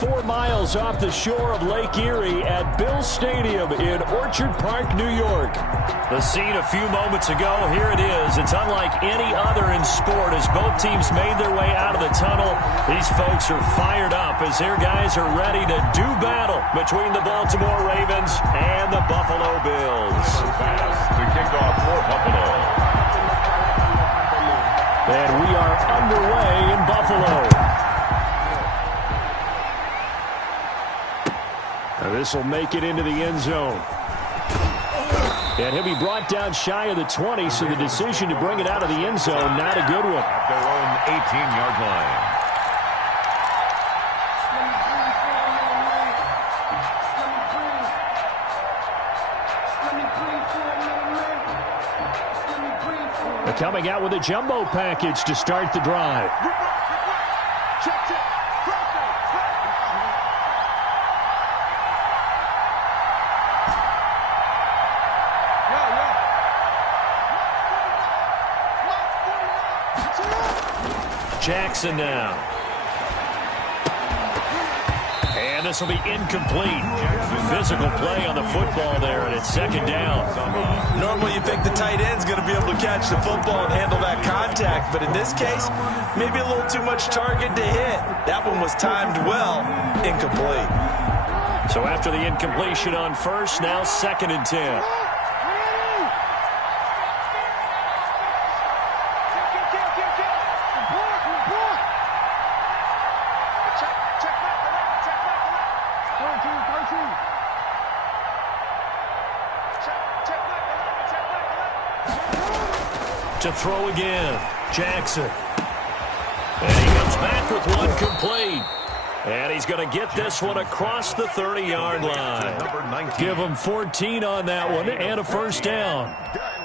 4 miles off the shore of Lake Erie at Bill Stadium in Orchard Park, New York. The scene a few moments ago, here it is. It's unlike any other in sport as both teams made their way out of the tunnel. These folks are fired up as their guys are ready to do battle between the Baltimore Ravens and the Buffalo Bills. Pass to kick off for Buffalo. And we are underway in Buffalo. This will make it into the end zone. And he'll be brought down shy of the 20, so the decision to bring it out of the end zone, not a good one. At their own 18-yard line. They're coming out with a jumbo package to start the drive. Jackson now. And this will be incomplete. Physical play on the football there, and it's second down. Normally you think the tight end's going to be able to catch the football and handle that contact, but in this case, maybe a little too much target to hit. That one was timed well. Incomplete. So after the incompletion on first, now 2nd and 10. To throw again, Jackson. And he comes back with one complete. And he's going to get this one across the 30-yard line. Give him 14 on that one and a first down.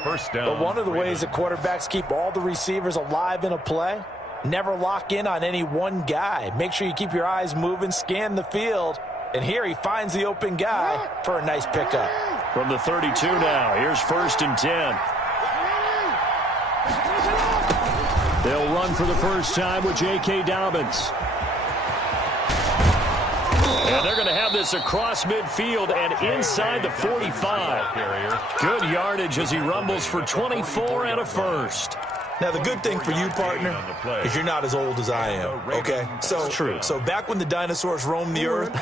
First down. But one of the ways that quarterbacks keep all the receivers alive in a play, never lock in on any one guy. Make sure you keep your eyes moving, scan the field. And here he finds the open guy for a nice pickup. From the 32 now, here's 1st and 10. They'll run for the first time with J.K. Dobbins. And they're going to have this across midfield and inside the 45. Good yardage as he rumbles for 24 and a first. Now, the good thing for you, partner, is you're not as old as I am, okay? So back when the dinosaurs roamed the earth,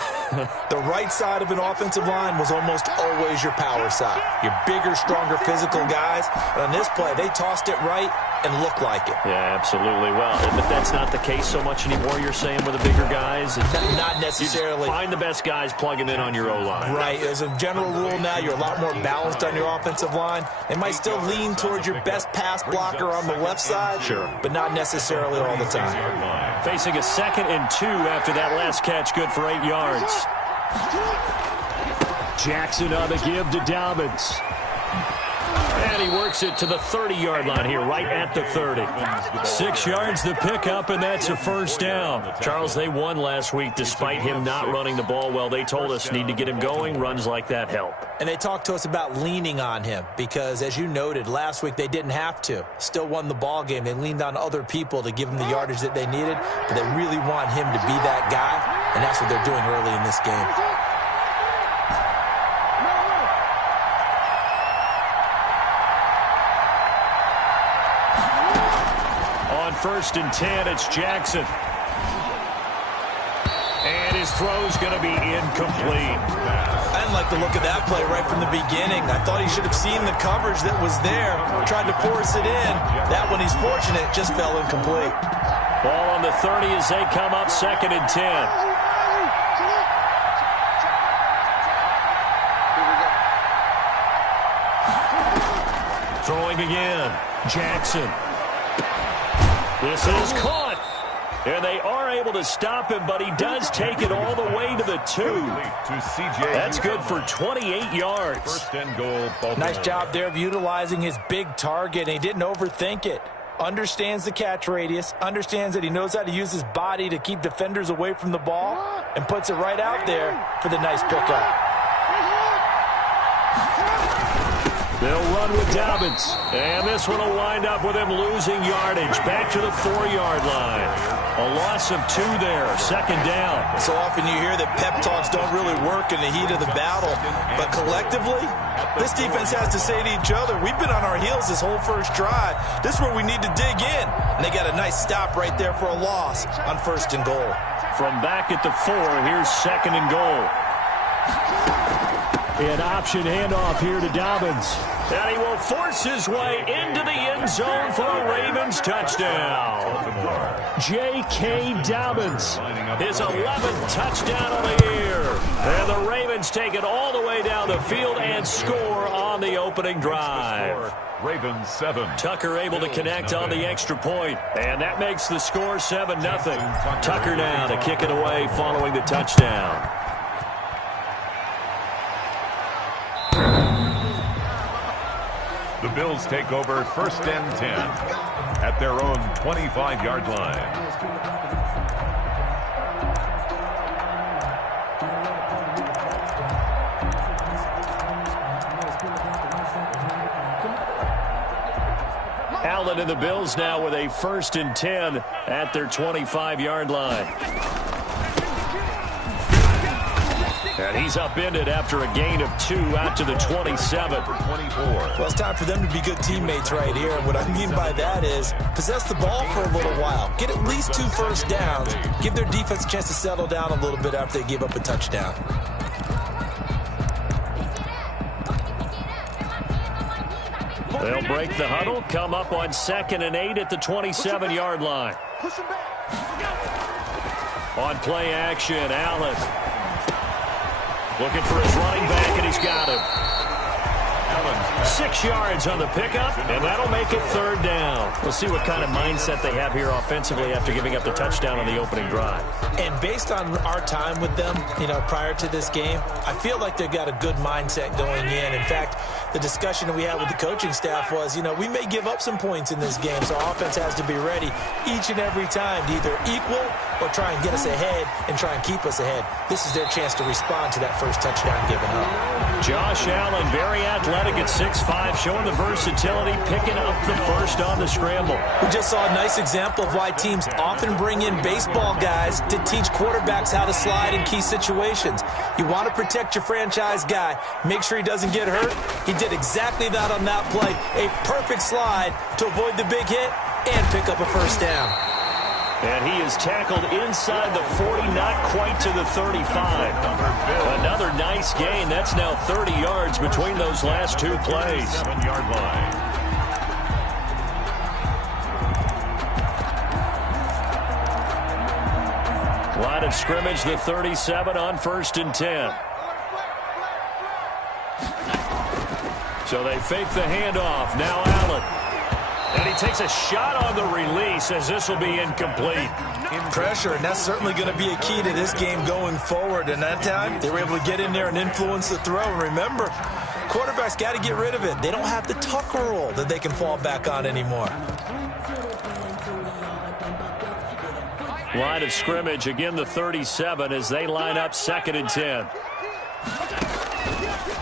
the right side of an offensive line was almost always your power side. Your bigger, stronger, physical guys. And on this play, they tossed it right and looked like it. Yeah, absolutely. Well, but that's not the case so much anymore, you're saying, with the bigger guys? Not necessarily. Find the best guys, plug them in on your O-line. Right. As a general rule now, you're a lot more balanced on your offensive line. They might still lean towards your best pass blocker on the left side, sure, but not necessarily all the time. Facing a 2nd and 2 after that last catch, good for 8 yards. Jackson on the give to Dobbins. And he works it to the 30-yard line here, right at the 30. 6 yards the pickup, and that's a first down. Charles, they won last week despite him not running the ball well. They told us need to get him going. Runs like that help. And they talked to us about leaning on him because, as you noted, last week they didn't have to. Still won the ball game. They leaned on other people to give them the yardage that they needed, but they really want him to be that guy, and that's what they're doing early in this game. First and 10, it's Jackson. And his throw's going to be incomplete. I didn't like the look of that play right from the beginning. I thought he should have seen the coverage that was there, tried to force it in. That one, he's fortunate, just fell incomplete. Ball on the 30 as they come up 2nd and 10. Throwing again, Jackson. This is caught. And they are able to stop him, but he does take it all the way to the 2. That's good for 28 yards. First and goal, Baltimore. Nice job there of utilizing his big target, and he didn't overthink it. Understands the catch radius, understands that he knows how to use his body to keep defenders away from the ball, and puts it right out there for the nice pickup. They'll run with Dobbins. And this one will wind up with him losing yardage back to the 4-yard line. A loss of 2 there, second down. So often you hear that pep talks don't really work in the heat of the battle, but collectively, this defense has to say to each other, we've been on our heels this whole first drive. This is where we need to dig in. And they got a nice stop right there for a loss on 1st and goal. From back at the 4, here's 2nd and goal. An option handoff here to Dobbins. And he will force his way into the end zone for a Ravens touchdown. J.K. Dobbins, his 11th touchdown of the year. And the Ravens take it all the way down the field and score on the opening drive. Ravens 7. Tucker able to connect on the extra point, and that makes the score 7-0. Tucker now to kick it away following the touchdown. The Bills take over 1st and 10 at their own 25-yard line. Allen and the Bills now with a 1st and 10 at their 25-yard line. And he's upended after a gain of 2 out to the 27. Well, it's time for them to be good teammates right here. And what I mean by that is possess the ball for a little while. Get at least 2 first downs. Give their defense a chance to settle down a little bit after they give up a touchdown. They'll break the huddle, come up on 2nd and 8 at the 27-yard line. On play action, Allen. Looking for his running back, and he's got him. 6 yards on the pickup, and that'll make it 3rd down. We'll see what kind of mindset they have here offensively after giving up the touchdown on the opening drive. And based on our time with them, prior to this game, I feel like they've got a good mindset going in. In fact, the discussion that we had with the coaching staff was, we may give up some points in this game, so our offense has to be ready each and every time to either equal or try and get us ahead and try and keep us ahead. This is their chance to respond to that first touchdown given up. Josh Allen, very athletic at 6'5", showing the versatility, picking up the first on the scramble. We just saw a nice example of why teams often bring in baseball guys to teach quarterbacks how to slide in key situations. You want to protect your franchise guy, make sure he doesn't get hurt. He did exactly that on that play. A perfect slide to avoid the big hit and pick up a first down. And he is tackled inside the 40, not quite to the 35. Another nice gain. That's now 30 yards between those last 2 plays. 7-yard line. Line of scrimmage, the 37 on 1st and 10. So they fake the handoff. Now Allen. And he takes a shot on the release as this will be incomplete. Pressure, and that's certainly going to be a key to this game going forward. And that time, they were able to get in there and influence the throw. And remember, quarterbacks got to get rid of it. They don't have the Tucker rule that they can fall back on anymore. Line of scrimmage, again the 37 as they line up 2nd and 10.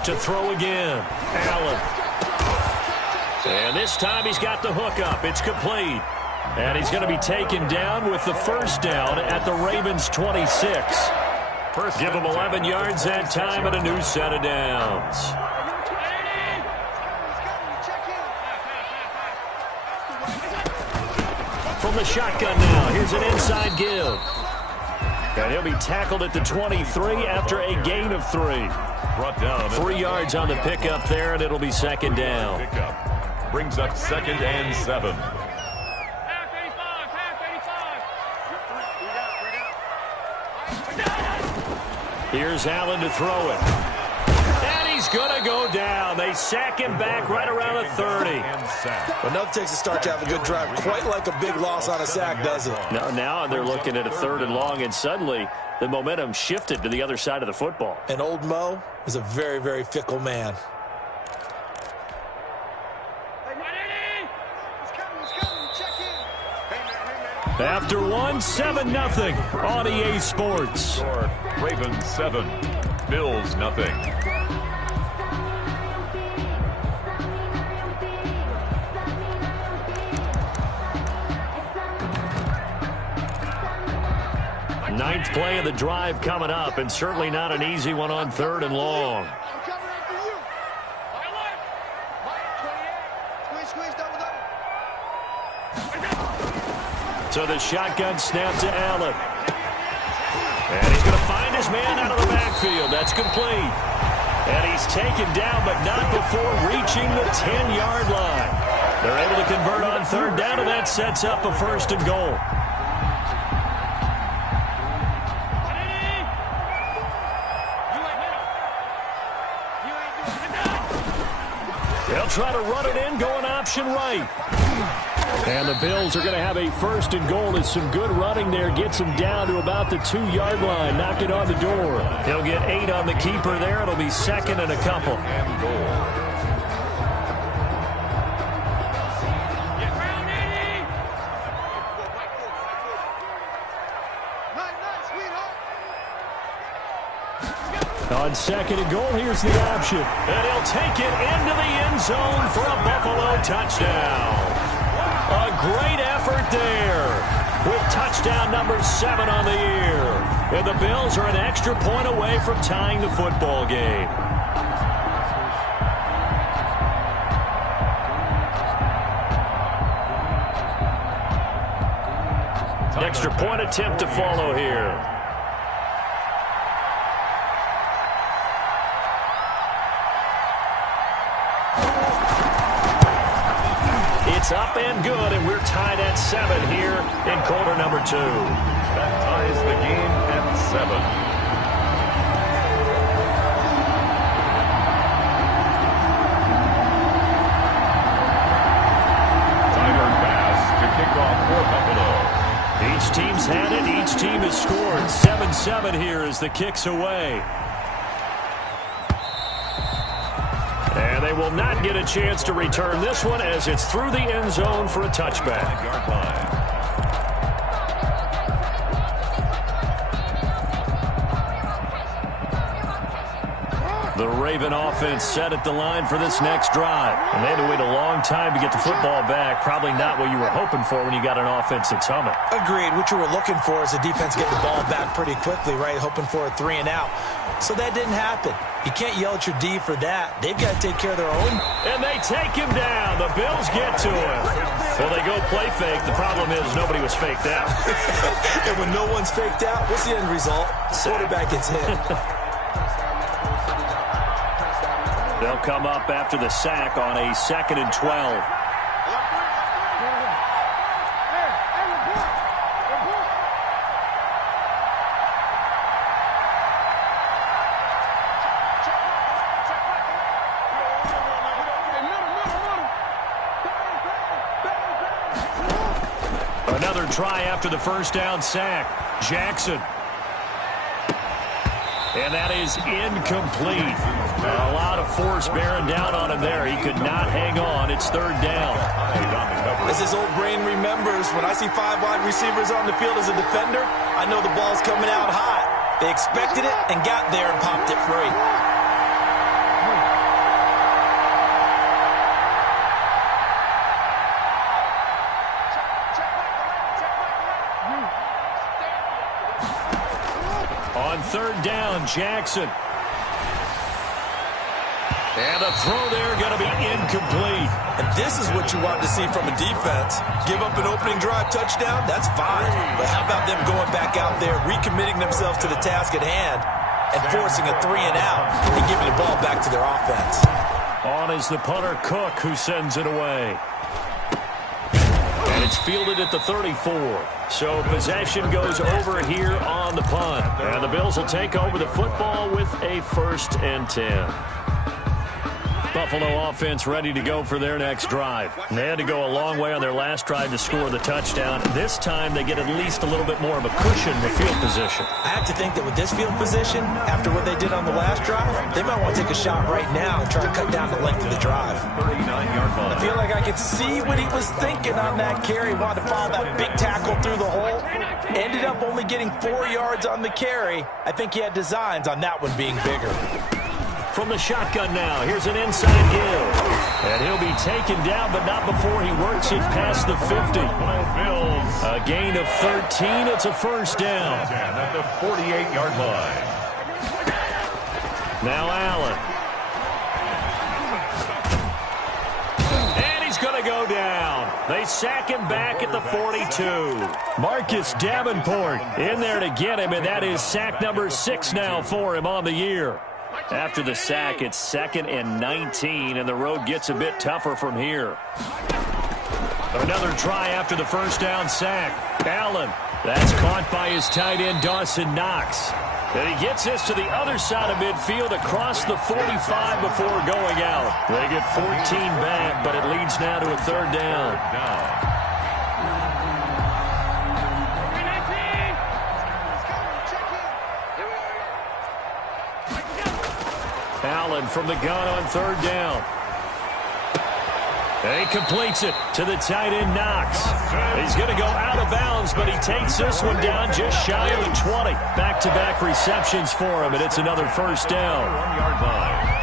To throw again, Allen. And this time he's got the hook up. It's complete. And he's going to be taken down with the first down at the Ravens 26. Give him 11 yards that time and a new set of downs. From the shotgun now, here's an inside give. And he'll be tackled at the 23 after a gain of 3. Brought down 3 yards on the pickup there, and it'll be 2nd down. Pickup brings up 2nd and 7. Here's Allen to throw it. And he's going to go down. They sack him back right around the 30. But nothing takes a start to have a good drive. Quite like a big loss on a sack, does it? Now they're looking at a 3rd and long, and suddenly the momentum shifted to the other side of the football. And old Mo is a very, very fickle man. After 7-0 on EA Sports. Ravens 7, Bills nothing. ninth play of the drive coming up, and certainly not an easy one on 3rd and long. So the shotgun snap to Allen. And he's going to find his man out of the backfield. That's complete. And he's taken down, but not before reaching the 10-yard line. They're able to convert on 3rd down, and that sets up a 1st and goal. They'll try to run it in, going option right. And the Bills are going to have a 1st and goal as some good running there gets him down to about the 2-yard line. Knock it on the door. He'll get 8 on the keeper there. It'll be 2nd and a couple. And goal. On 2nd and goal, here's the option. And he'll take it into the end zone for a Buffalo touchdown. A great effort there with touchdown number 7 on the year. And the Bills are an extra point away from tying the football game. Extra point attempt to follow here. It's up and good, and we're tied at 7 here in quarter number 2. That ties the game at 7. Tyler Bass to kick off for Buffalo. Each team's had it. Each team has scored. 7-7 here as the kick's away. And they will not get a chance to return this one as it's through the end zone for a touchback. The Raven offense set at the line for this next drive. And they had to wait a long time to get the football back. Probably not what you were hoping for when you got an offense that's humming. Agreed. What you were looking for is the defense get the ball back pretty quickly, right? Hoping for a 3 and out. So that didn't happen. You can't yell at your D for that. They've got to take care of their own. And they take him down. The Bills get to him. Well, they go play fake. The problem is nobody was faked out. And when no one's faked out, what's the end result? Quarterback gets hit. They'll come up after the sack on a 2nd and 12. Another try after the 1st down sack. Jackson. And that is incomplete. A lot of force bearing down on him there. He could not hang on. It's 3rd down. As his old brain remembers, when I see 5 wide receivers on the field as a defender, I know the ball's coming out hot. They expected it and got there and popped it free. On 3rd down, Jackson. And the throw there going to be incomplete. And this is what you want to see from a defense. Give up an opening drive touchdown, that's fine. But how about them going back out there, recommitting themselves to the task at hand, and forcing a 3 and out, and giving the ball back to their offense. On is the punter, Cook, who sends it away. And it's fielded at the 34. So possession goes over here on the punt. And the Bills will take over the football with a 1st and 10. Buffalo offense ready to go for their next drive. And they had to go a long way on their last drive to score the touchdown. This time they get at least a little bit more of a cushion with field position. I have to think that with this field position, after what they did on the last drive, they might want to take a shot right now and try to cut down the length of the drive. 39-yard line. I feel like I could see what he was thinking on that carry. Wanted to follow that big tackle through the hole. Ended up only getting 4 yards on the carry. I think he had designs on that one being bigger. From the shotgun now, here's an inside give. And he'll be taken down, but not before he works it past the 50. A gain of 13. It's a first down. At the 48-yard line. Now Allen. And he's going to go down. They sack him back at the 42. Marcus Davenport in there to get him, and that is sack number 6 now for him on the year. After the sack, it's 2nd and 19, and the road gets a bit tougher from here. Another try after the first down sack. Allen, that's caught by his tight end, Dawson Knox. And he gets this to the other side of midfield across the 45 before going out. They get 14 back, but it leads now to a 3rd down. Allen from the gun on 3rd down. And he completes it to the tight end, Knox. He's going to go out of bounds, but he takes this one down just shy of the 20. Back-to-back receptions for him, and it's another first down. 1-yard line.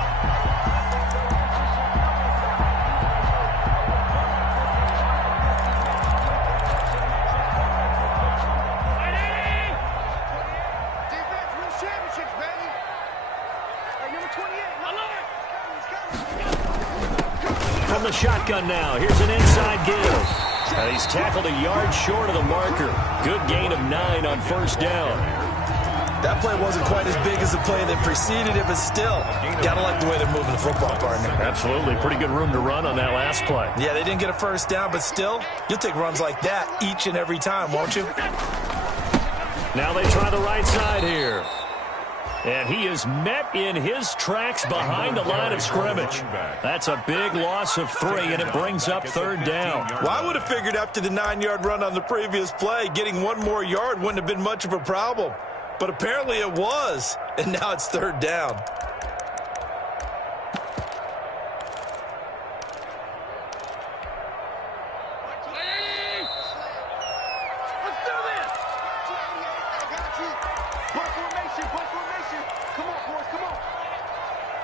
From the shotgun now, here's an inside give. And he's tackled a yard short of the marker. Good gain of 9 on first down. That play wasn't quite as big as the play that preceded it, but still, gotta like the way they're moving the football, partner. Absolutely. Pretty good room to run on that last play. Yeah, they didn't get a first down, but still, you'll take runs like that each and every time, won't you? Now they try the right side here. And he is met in his tracks behind the line of scrimmage. That's a big loss of 3, and it brings up 3rd down. Well, I would have figured after the 9-yard run on the previous play, getting 1 more yard wouldn't have been much of a problem. But apparently it was, and now it's 3rd down.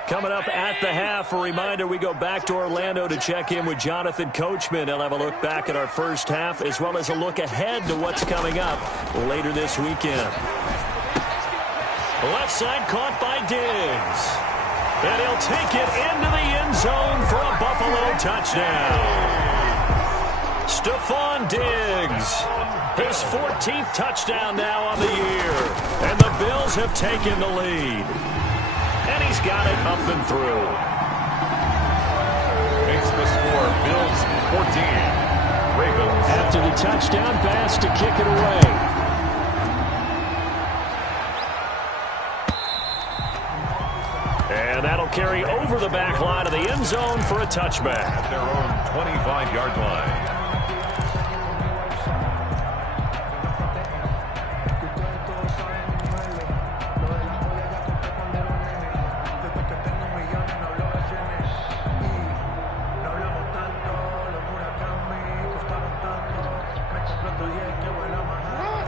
Coming up at the half, a reminder, we go back to Orlando to check in with Jonathan Coachman. He'll have a look back at our first half as well as a look ahead to what's coming up later this weekend. Left side caught by Diggs. And he'll take it into the end zone for a Buffalo touchdown. Stephon Diggs, his 14th touchdown now on the year. And the Bills have taken the lead. And he's got it up and through. Makes the score Bills 14. Ravens. After the touchdown pass to kick it away. And that'll carry over the back line of the end zone for a touchback. At their own 25-yard line.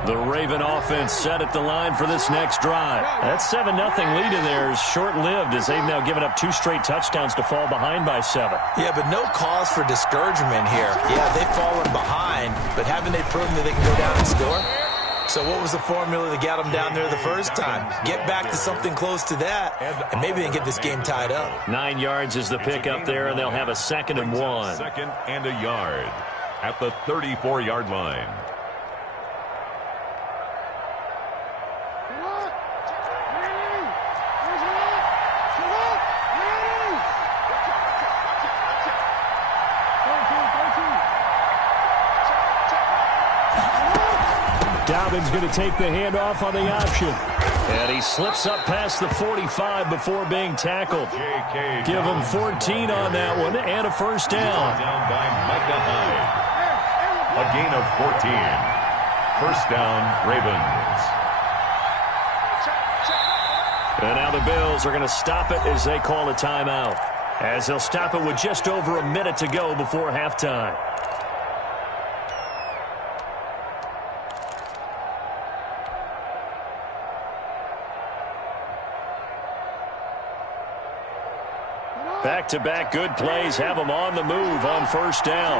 The Raven offense set at the line for this next drive. That 7-0 lead in there is short-lived as they've now given up 2 straight touchdowns to fall behind by 7. Yeah, but no cause for discouragement here. Yeah, they've fallen behind, but haven't they proven that they can go down and score? So what was the formula that got them down there the first time? Get back to something close to that, and maybe they can get this game tied up. 9 yards is the pick up there, and they'll have a 2nd and 1. 2nd and a yard at the 34-yard line. Dobbins going to take the handoff on the option. And he slips up past the 45 before being tackled. Give him 14 on that one and a first down. Down by Micah Hyde. A gain of 14. First down, Ravens. And now the Bills are going to stop it as they call a timeout. As they'll stop it with just over a minute to go before halftime. Back-to-back good plays have them on the move on first down.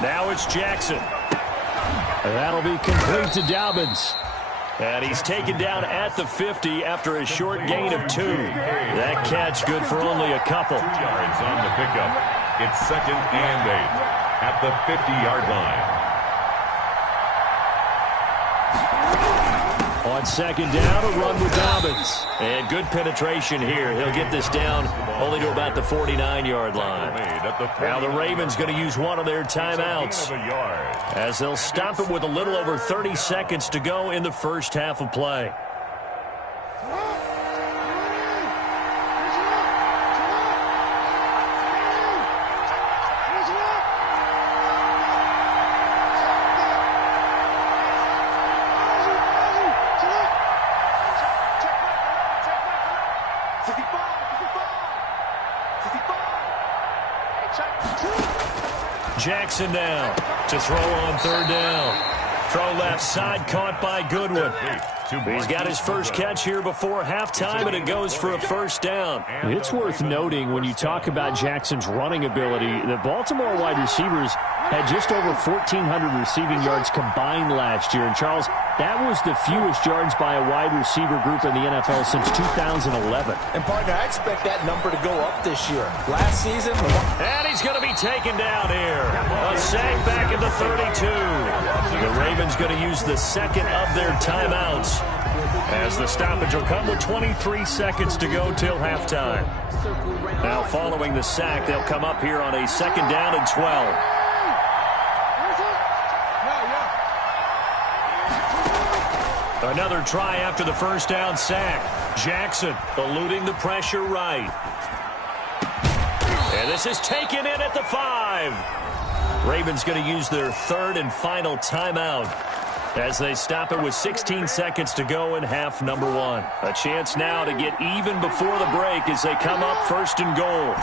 Now it's Jackson. That'll be complete to Dobbins. And he's taken down at the 50 after a short gain of 2. That catch good for only a couple. 2 yards on the pickup. It's 2nd and 8 at the 50-yard line. On 2nd down, a run with Dobbins. And good penetration here. He'll get this down only to about the 49-yard line. Now the Ravens going to use one of their timeouts as they'll stop it with a little over 30 seconds to go in the first half of play. Jackson now to throw on 3rd down. Throw left side, caught by Goodwin. He's got his first catch here before halftime, and it goes for a first down. It's worth noting when you talk about Jackson's running ability, the Baltimore wide receivers had just over 1,400 receiving yards combined last year. And, Charles, that was the fewest yards by a wide receiver group in the NFL since 2011. And, partner, I expect that number to go up this year. Last season... And he's going to be taken down here. A sack back at the 32. The Ravens going to use the second of their timeouts as the stoppage will come with 23 seconds to go till halftime. Now, following the sack, they'll come up here on a 2nd down and 12. Another try after the first down sack. Jackson eluding the pressure right. And this is taken in at the 5. Ravens going to use their 3rd and final timeout as they stop it with 16 seconds to go in half number 1. A chance now to get even before the break as they come up 1st and goal.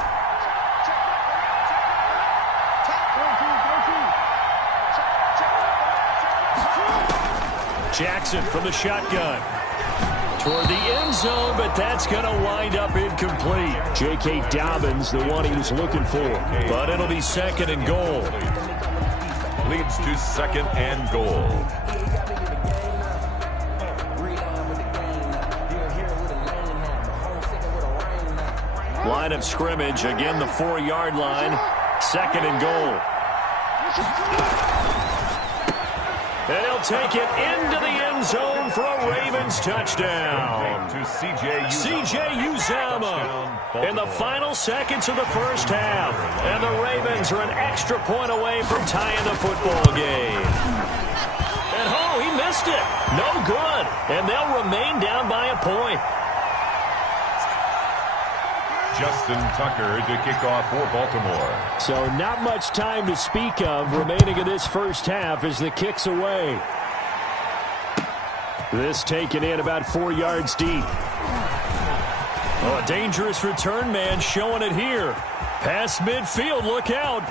Jackson from the shotgun toward the end zone, but that's going to wind up incomplete. J.K. Dobbins, the one he was looking for. But it'll be 2nd and goal. Leads to 2nd and goal. Line of scrimmage, again the 4-yard line. 2nd and goal. And he'll take it into the end zone for a Ravens touchdown. To C.J. Uzomah in the final seconds of the first half. And the Ravens are an extra point away from tying the football game. And oh, he missed it. No good. And they'll remain down by a point. Justin Tucker to kick off for Baltimore. So not much time to speak of remaining in this first half as the kick's away. This taken in about 4 yards deep. Oh, a dangerous return man showing it here. Past midfield, look out.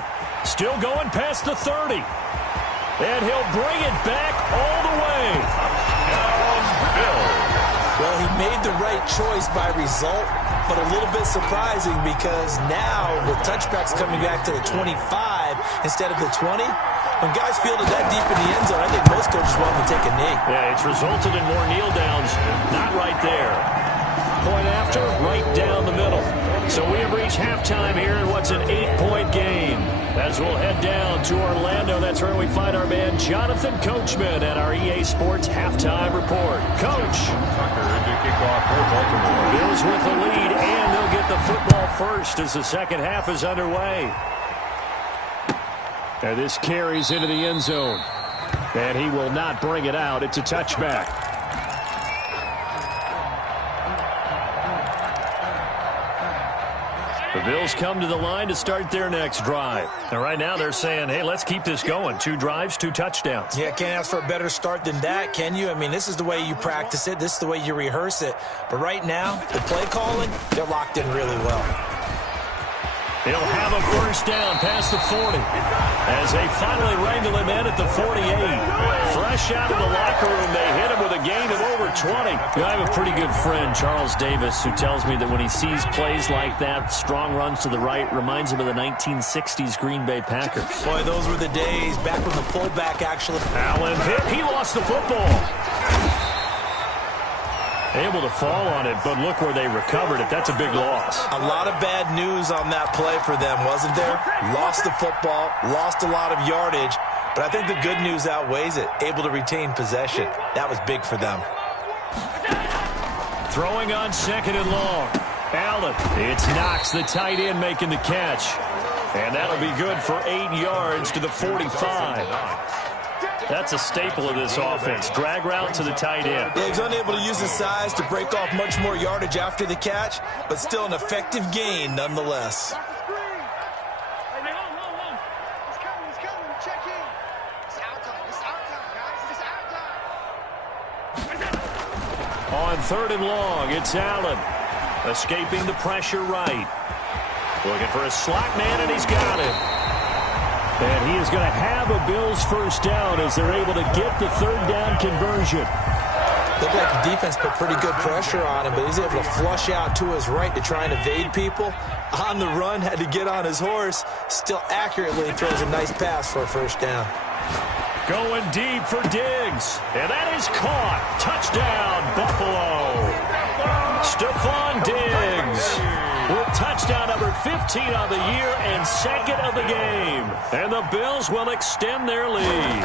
Still going past the 30. And he'll bring it back all the way. Well, he made the right choice by result, but a little bit surprising because now with touchbacks coming back to the 25 instead of the 20, when guys field it that deep in the end zone, I think most coaches want them to take a knee. Yeah, it's resulted in more kneel downs. Not right there. Point after, right down the middle. So we have reached halftime here in what's an 8-point game. As we'll head down to Orlando, that's where we find our man Jonathan Coachman at our EA Sports Halftime Report. Coach. Tucker to kick off for Baltimore. Bills with the lead, and they'll get the football first as the second half is underway. And this carries into the end zone. And he will not bring it out. It's a touchback. The Bills come to the line to start their next drive. And right now they're saying, hey, let's keep this going. 2 drives, 2 touchdowns. Yeah, can't ask for a better start than that, can you? I mean, this is the way you practice it. This is the way you rehearse it. But right now, the play calling, they're locked in really well. He'll have a first down past the 40 as they finally wrangle him in at the 48. Fresh out of the locker room, they hit him with a gain of over 20. I have a pretty good friend, Charles Davis, who tells me that when he sees plays like that, strong runs to the right, reminds him of the 1960s Green Bay Packers. Boy, those were the days back when the fullback actually... Allen hit. He lost the football. Able to fall on it, but look where they recovered it. That's a big loss. A lot of bad news on that play for them, wasn't there? Lost the football, lost a lot of yardage, but I think the good news outweighs it. Able to retain possession. That was big for them. Throwing on second and long. Allen. It's Knox, the tight end, making the catch. And that'll be good for 8 yards to the 45. That's a staple of this offense. Drag route to the tight end. Yeah, he's unable to use his size to break off much more yardage after the catch, but still an effective gain nonetheless. On third and long, it's Allen. Escaping the pressure right. Looking for a slot man, and he's got it. And he is going to have a Bills first down as they're able to get the third down conversion. Looked like the defense put pretty good pressure on him, but he's able to flush out to his right to try and evade people. On the run, had to get on his horse. Still accurately throws a nice pass for a first down. Going deep for Diggs. And that is caught. Touchdown, Buffalo. Stephon Diggs with touchdown number 15 on the year and second of the game. And the Bills will extend their lead.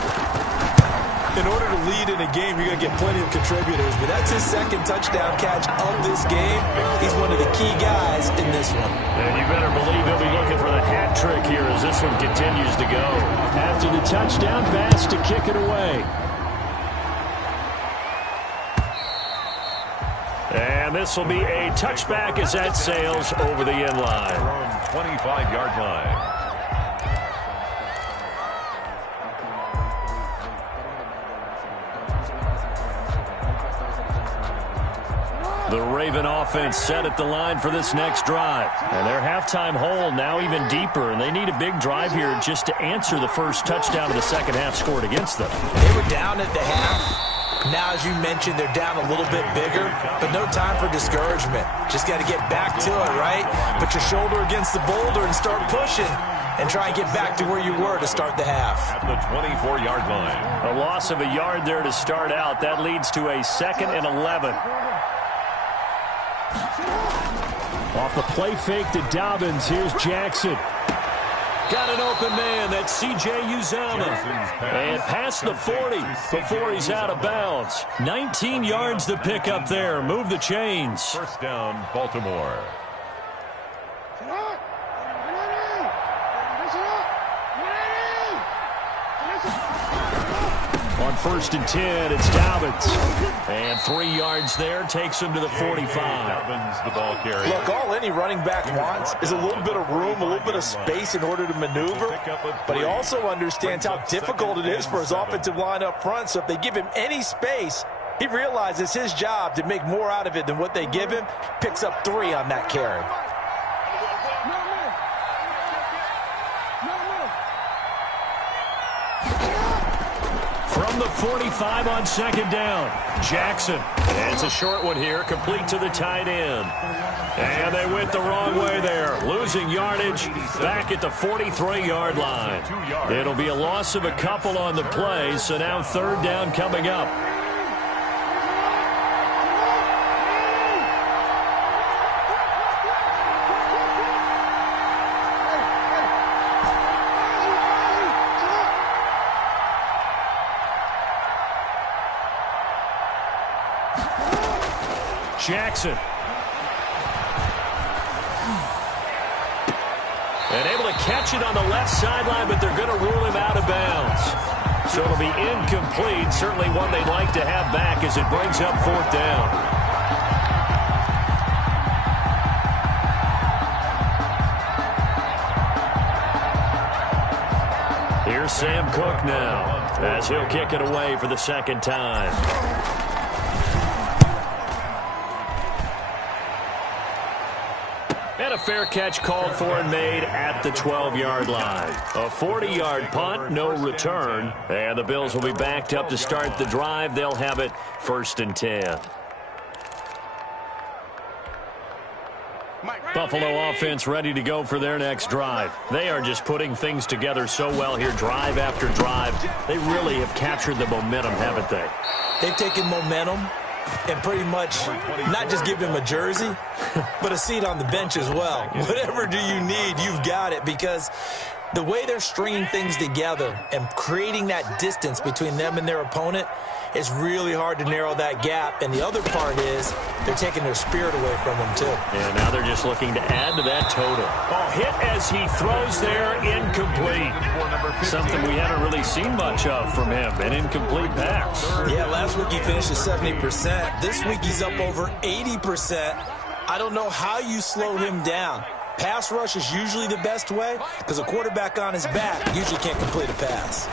In order to lead in a game, you're going to get plenty of contributors, but that's his second touchdown catch of this game. He's one of the key guys in this one. And you better believe he'll be looking for the hat trick here as this one continues to go. After the touchdown pass to kick it away. And this will be a touchback as that sails over the end line. 25-yard line. The Raven offense set at the line for this next drive. And their halftime hole now even deeper, and they need a big drive here just to answer the first touchdown of the second half scored against them. They were down at the half. Now, as you mentioned, they're down a little bit bigger, but no time for discouragement. Just got to get back to it, right? Put your shoulder against the boulder and start pushing and try and get back to where you were to start the half. At the 24-yard line. A loss of a yard there to start out. That leads to a 2nd and 11. Off the play fake to Dobbins. Here's Jackson. Got an open man. That's C.J. Uzomah. And past the 40 before he's out of bounds. 19 yards to pick up there. Move the chains. First down, Baltimore. On 1st and 10, it's Dobbins. And 3 yards there takes him to the 45. Dobbins, the ball carrier. Look, all any running back wants is a little bit of room, a little bit of space in order to maneuver. But he also understands how difficult it is for his offensive line up front. So if they give him any space, he realizes his job to make more out of it than what they give him. Picks up 3 on that carry. From the 45 on 2nd down, Jackson. And it's a short one here, complete to the tight end. And they went the wrong way there, losing yardage back at the 43-yard line. It'll be a loss of a couple on the play, so now 3rd down coming up. Jackson. And able to catch it on the left sideline, but they're going to rule him out of bounds. So it'll be incomplete. Certainly one they'd like to have back as it brings up 4th down. Here's Sam Cook now as he'll kick it away for the 2nd time. And a a fair catch called for and made at the 12-yard line. A 40-yard punt, no return. And the Bills will be backed up to start the drive. They'll have it 1st and 10. Buffalo offense ready to go for their next drive. They are just putting things together so well here, drive after drive. They really have captured the momentum, haven't they? They've taken momentum and pretty much not just give him a jersey, but a seat on the bench as well. Whatever do you need, you've got it, because the way they're stringing things together and creating that distance between them and their opponent is really hard to narrow that gap. And the other part is they're taking their spirit away from them, too. And now they're just looking to add to that total. Oh, hit as he throws there, incomplete. Something we haven't really seen much of from him, an incomplete pass. Yeah, last week he finished at 70%. This week he's up over 80%. I don't know how you slow him down. Pass rush is usually the best way, because a quarterback on his back usually can't complete a pass.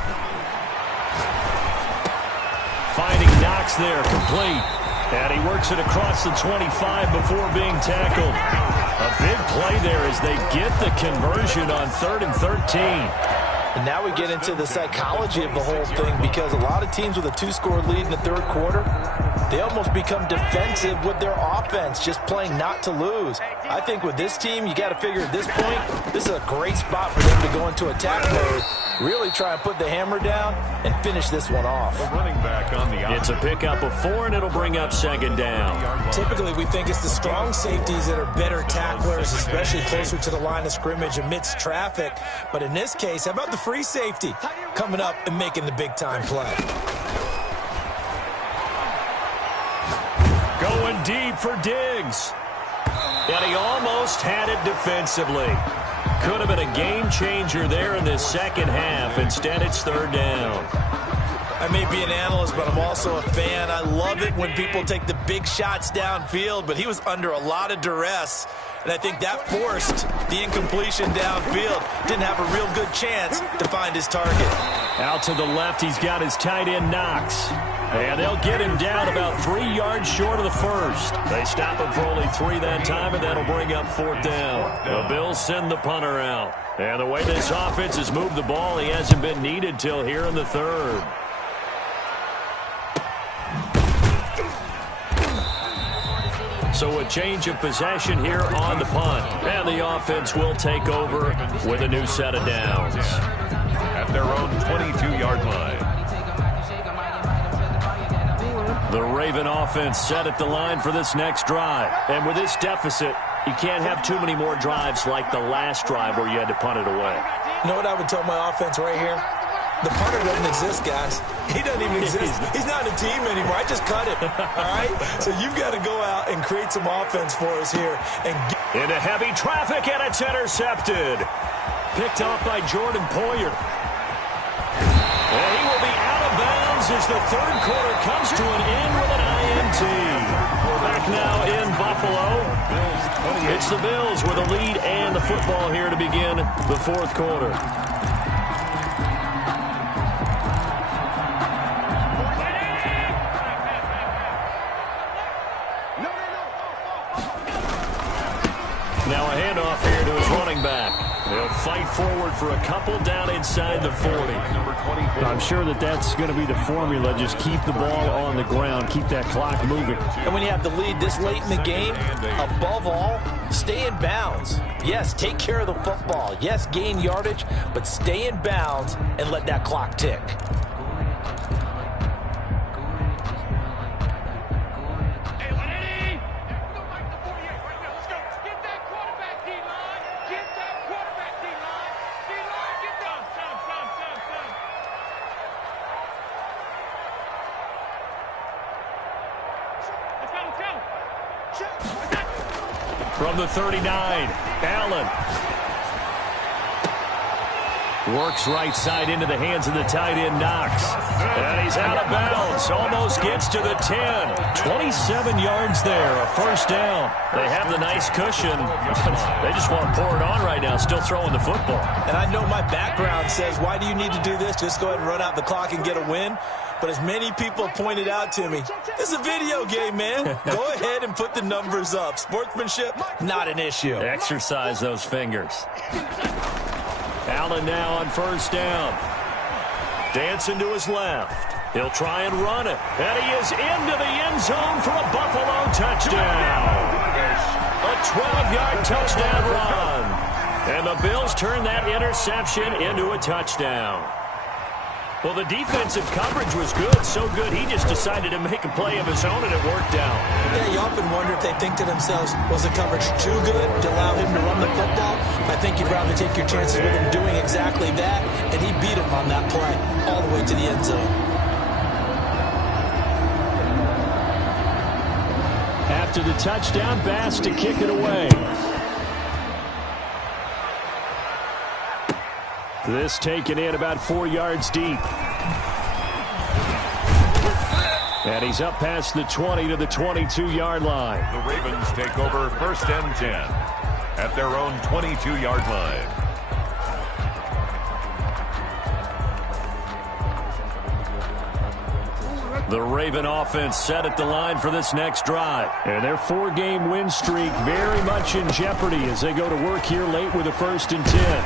Finding Knox there, complete. And he works it across the 25 before being tackled. A big play there as they get the conversion on 3rd and 13. And now we get into the psychology of the whole thing, because a lot of teams with a 2-score lead in the 3rd quarter, they almost become defensive with their offense, just playing not to lose. I think with this team, you got to figure at this point, this is a great spot for them to go into attack mode, really try and put the hammer down and finish this one off. It's a pickup of 4, and it'll bring up 2nd down. Typically, we think it's the strong safeties that are better tacklers, especially closer to the line of scrimmage amidst traffic. But in this case, how about the free safety coming up and making the big-time play? Going deep for Diggs. And he almost had it defensively. Could have been a game changer there in this second half. Instead, it's 3rd down. I may be an analyst, but I'm also a fan. I love it when people take the big shots downfield, but he was under a lot of duress, and I think that forced the incompletion downfield. Didn't have a real good chance to find his target. Out to the left, he's got his tight end, Knox. And they'll get him down about 3 yards short of the 1st. They stop him for only 3 that time, and that'll bring up 4th down. The Bills send the punter out. And the way this offense has moved the ball, he hasn't been needed till here in the 3rd. So a change of possession here on the punt. And the offense will take over with a new set of downs. At their own 22-yard line. The Raven offense set at the line for this next drive. And with this deficit, you can't have too many more drives like the last drive where you had to punt it away. You know what I would tell my offense right here? The punter doesn't exist, guys. He doesn't even exist. He's not a team anymore. I just cut it, all right? So you've got to go out and create some offense for us here. And into heavy traffic, and it's intercepted. Picked off by Jordan Poyer. And he will be out of bounds as the 3rd quarter comes to an end with an INT. Back now in Buffalo. It's the Bills with a lead and the football here to begin the 4th quarter. Now a handoff here to his running back. They'll fight forward for a couple down inside the 40. I'm sure that's going to be the formula. Just keep the ball on the ground. Keep that clock moving. And when you have the lead this late in the game, above all, stay in bounds. Yes, take care of the football. Yes, gain yardage, but stay in bounds and let that clock tick. From the 39, Allen. Works right side into the hands of the tight end, Knox. And he's out of bounds. Almost gets to the 10. 27 yards there, a 1st down. They have the nice cushion. They just want to pour it on right now, still throwing the football. And I know my background says, why do you need to do this? Just go ahead and run out the clock and get a win. but as many people pointed out to me, this is a video game, man. Go ahead and put the numbers up. Sportsmanship, not an issue. Exercise those fingers. Allen now on first down. Dancing to his left. He'll try and run it. And he is into the end zone for a Buffalo touchdown. A 12-yard touchdown run. And the Bills turn that interception into a touchdown. Well, the defensive coverage was good, so good he just decided to make a play of his own, and it worked out. Yeah, you often wonder if they think to themselves, was the coverage too good to allow him to run the football? I think you'd rather take your chances with him doing exactly that, and he beat him on that play all the way to the end zone. After the touchdown, Bass to kick it away. This taken in about 4 yards deep. And he's up past the 20 to the 22-yard line. The Ravens take over first and 10 at their own 22-yard line. The Raven offense set at the line for this next drive. And their 4-game win streak very much in jeopardy as they go to work here late with a 1st and 10.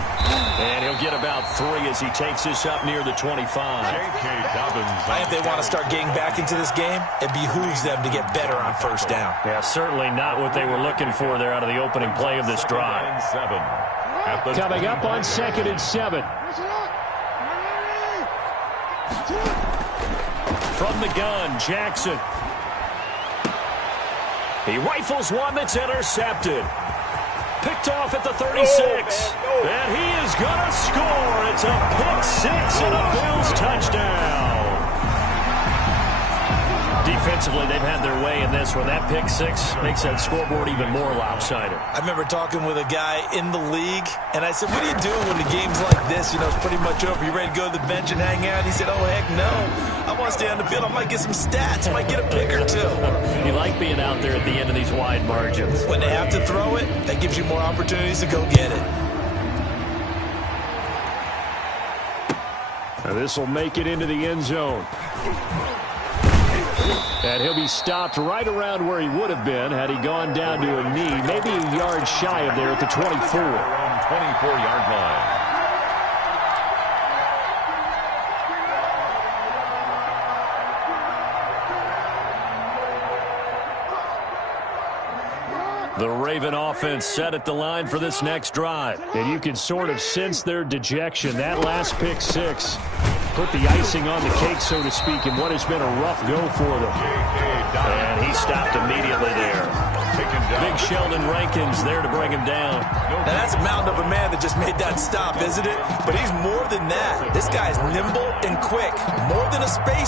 And he'll get about 3 as he takes this up near the 25. I think they want to start getting back into this game. It behooves them to get better on first down. Yeah, certainly not what they were looking for there out of the opening play of this drive. Coming up on 2nd and 7. From the gun, Jackson. He rifles one that's intercepted. Picked off at the 36. And he is going to score. It's a pick 6 and a Bills touchdown. Defensively, they've had their way in this one. That pick 6 makes that scoreboard even more lopsided. I remember talking with a guy in the league, and I said, what are you doing when the game's like this? You know, it's pretty much over. You ready to go to the bench and hang out? He said, oh, heck no. I want to stay on the field. I might get some stats. Might get a pick or 2. You like being out there at the end of these wide margins. When they have to throw it, that gives you more opportunities to go get it. Now this will make it into the end zone. And he'll be stopped right around where he would have been had he gone down to a knee, maybe a yard shy of there at the 24. 24-yard line. The Raven offense set at the line for this next drive. And you can sort of sense their dejection. That last pick 6 put the icing on the cake, so to speak, in what has been a rough go for them. And he stopped immediately there. Big Sheldon Rankins there to bring him down. Now that's a mountain of a man that just made that stop, isn't it? But he's more than that. This guy's nimble and quick. More than a space